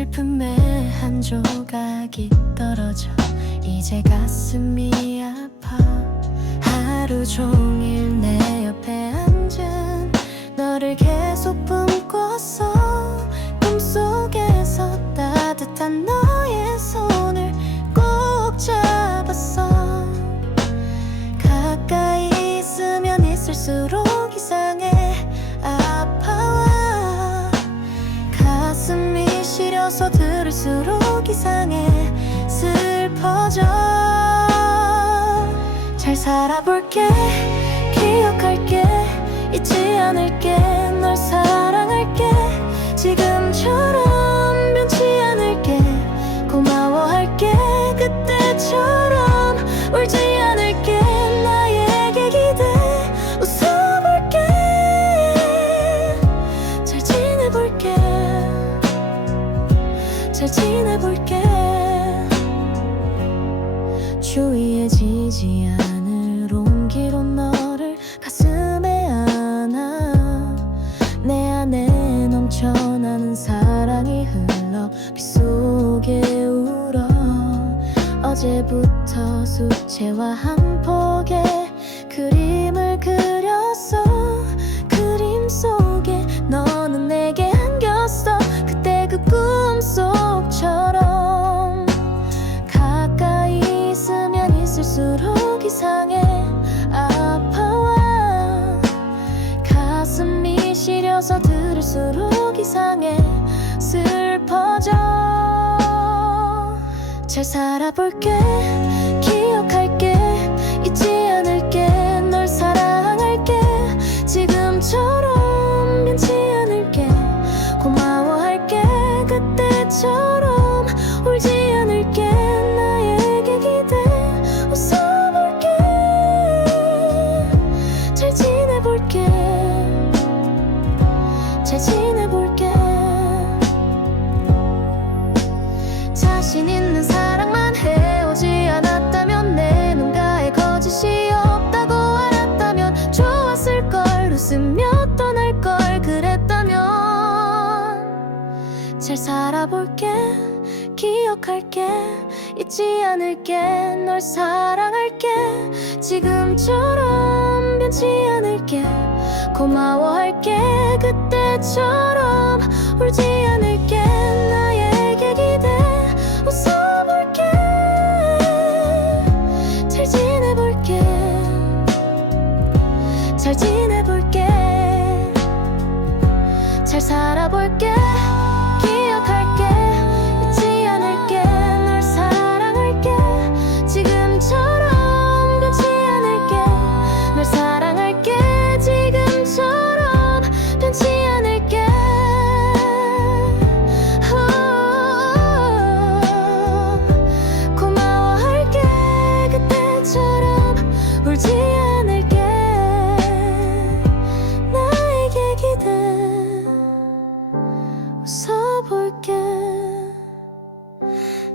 슬픔의 한 조각이 떨어져 이제 가슴이 아파 하루 종일 들을수록 이상해. 슬퍼져. 잘 살아볼게 주위에 지지 않을 온기로 너를 가슴에 안아. 내 안에 넘쳐나는 사랑이 흘러 빗속에 울어. 어제부터 수채화 한 폭에 그림을 그 시려서 들을수록 이상해. 슬퍼져. 잘 살아볼게. 기억할게. 잊지 않을게. 널 사랑할게. 지금처럼 변치 않을게. 고마워할게. 그때처럼 살아볼게 기억할게 잊지 않을게 널 사랑할게. 지금처럼 변치 않을게 고마워할게. 그때처럼 울지 않을게 나에게 기대 웃어볼게. 잘 지내볼게 잘 지내볼게. 잘 살아볼게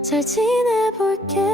잘 지내볼게